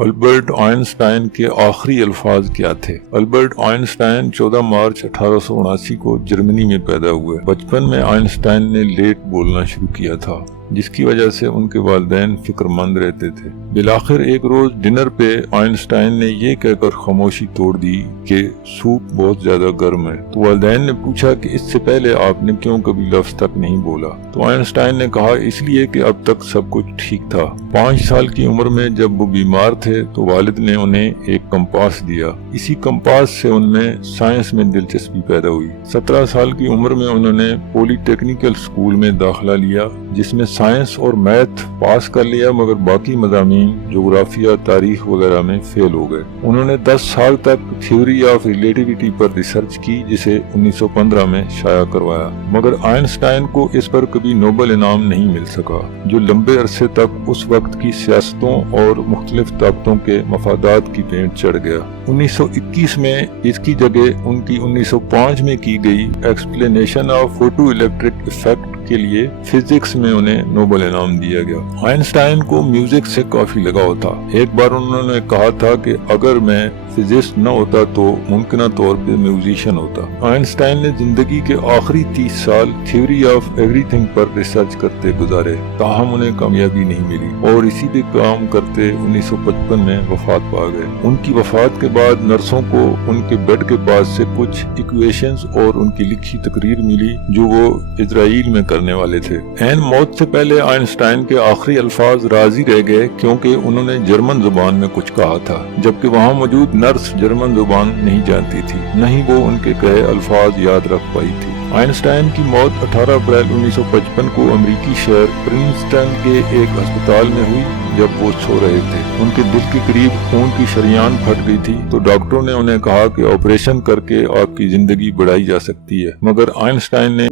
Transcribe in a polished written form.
Albert Einstein کے آخری الفاظ کیا تھے؟ البرٹ آئنسٹائن 14 مارچ 1879 کو جرمنی میں پیدا ہوئے۔ بچپن میں آئنسٹائن نے لیٹ بولنا شروع کیا تھا، جس کی وجہ سے ان کے والدین فکر مند رہتے تھے۔ بالآخر ایک روز ڈنر پہ آئنسٹائن نے یہ کہہ کر خاموشی توڑ دی کہ سوپ بہت زیادہ گرم ہے۔ تو والدین نے پوچھا کہ اس سے پہلے آپ نے کیوں کبھی لفظ تک نہیں بولا؟ تو آئنسٹائن نے کہا اس لیے کہ اب تک سب کچھ ٹھیک تھا۔ 5 سال کی عمر میں جب وہ بیمار تھے تو والد نے انہیں ایک کمپاس دیا۔ اسی کمپاس سے ان میں سائنس میں دلچسپی پیدا ہوئی۔ 17 سال کی عمر میں انہوں نے پولی ٹیکنیکل اسکول میں داخلہ لیا، جس میں سائنس اور میتھ پاس کر لیا، مگر باقی مضامین جغرافیہ، تاریخ وغیرہ میں فیل ہو گئے۔ انہوں نے 10 سال تک theory of relativity per research کی، جسے 1915 میں شائع کروایا، مگر آئنسٹائن کو اس پر کبھی نوبل انعام نہیں مل سکا، جو لمبے عرصے تک اس وقت کی سیاستوں اور مختلف طاقتوں کے مفادات کی بھینٹ چڑھ گیا۔ 1921 میں اس کی جگہ ان کی 1905 میں کی گئی explanation of photoelectric effect کے لیے فزکس میں انہیں نوبل انعام دیا گیا۔ آئنسٹائن کو میوزک سے کافی لگاؤ تھا۔ ایک بار انہوں نے کہا تھا کہ اگر میں فزسٹ نہ ہوتا تو ممکنہ طور پہ میوزیشین ہوتا۔ آئنسٹائن نے زندگی کے آخری 30 سال theory of every thing per research کرتے گزارے، تاہم انہیں کامیابی نہیں ملی اور اسی پہ کام کرتے 1955 میں وفات پا گئے۔ ان کی وفات کے بعد نرسوں کو ان کے بیڈ کے پاس سے کچھ ایکویشنز اور ان کی لکھی تقریر ملی جو وہ اسرائیل میں کرنے والے تھے۔ عین موت سے پہلے آئنسٹائن کے آخری الفاظ راضی رہ گئے کیونکہ انہوں نے جرمن زبان میں کچھ کہا تھا، جبکہ وہاں موجود نرس جرمن زبان نہیں جانتی تھی، نہ ہی وہ ان کے کہے الفاظ یاد رکھ پائی تھی۔ آئنسٹائن کی موت 18 اپریل 1955 کو امریکی شہر پرنسٹن کے ایک ہسپتال میں ہوئی جب وہ سو رہے تھے۔ ان کے دل کے قریب خون کی شریان پھٹ گئی تھی تو ڈاکٹروں نے انہیں کہا کہ آپریشن کر کے آپ کی زندگی بڑھائی جا سکتی ہے، مگر آئنسٹائن نے